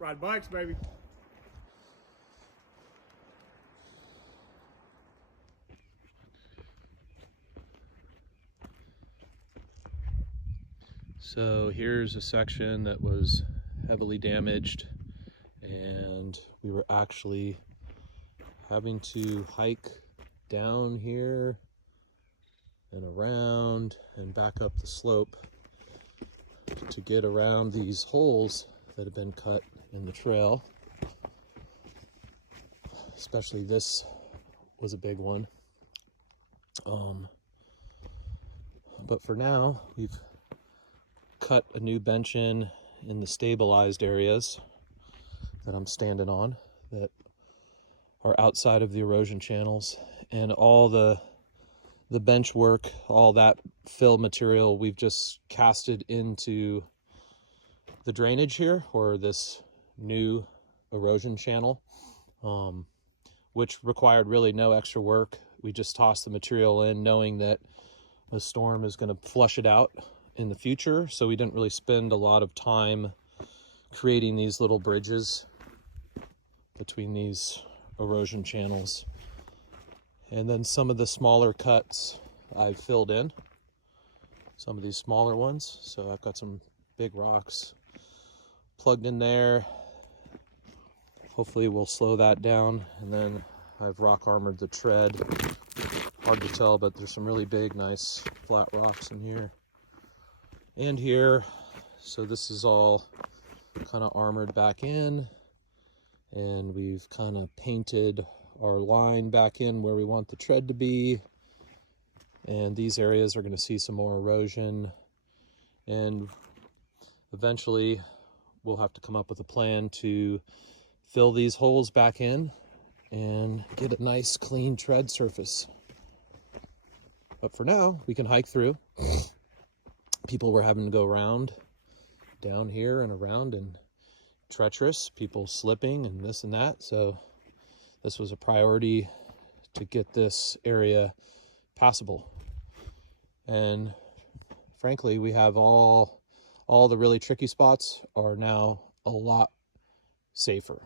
Ride bikes, baby. So here's a section that was heavily damaged, and we were actually having to hike down here and around and back up the slope to get around these holes that have been cut in the trail. Especially this was a big one. But for now, we've cut a new bench in the stabilized areas that I'm standing on that are outside of the erosion channels, and all the bench work, all that fill material, we've just casted into the drainage here, or this new erosion channel, which required really no extra work. We just tossed the material in knowing that the storm is going to flush it out in the future, so we didn't really spend a lot of time creating these little bridges between these erosion channels. And then some of the smaller cuts I've filled in, some of these smaller ones. So I've got some big rocks plugged in there. Hopefully we'll slow that down. And then I've rock armored the tread. Hard to tell, but there's some really big, nice flat rocks in here and here. So this is all kind of armored back in, and we've kind of painted our line back in where we want the tread to be. And these areas are going to see some more erosion, and eventually we'll have to come up with a plan to fill these holes back in and get a nice clean tread surface. But for now, we can hike through. People were having to go around down here and around, and treacherous, people slipping and this and that. So this was a priority to get this area passable. And frankly, we have all the really tricky spots are now a lot safer.